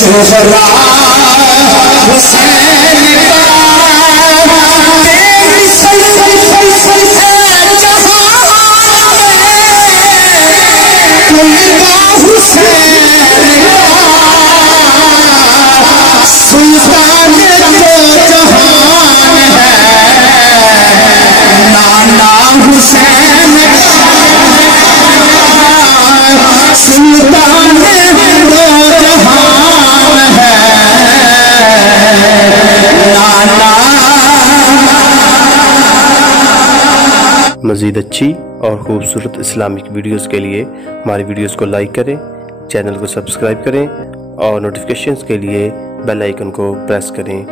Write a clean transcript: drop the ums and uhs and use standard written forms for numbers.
زہرا حسین سلطان دو جہان ہے نانا حسین سلطان دو جہان ہے نانا۔ مزید اچھی اور خوبصورت اسلامک ویڈیوز کے لیے ہماری ویڈیوز کو لائک کریں، چینل کو سبسکرائب کریں اور نوٹیفیکیشنز کے لیے بیل آئیکن کو پریس کریں۔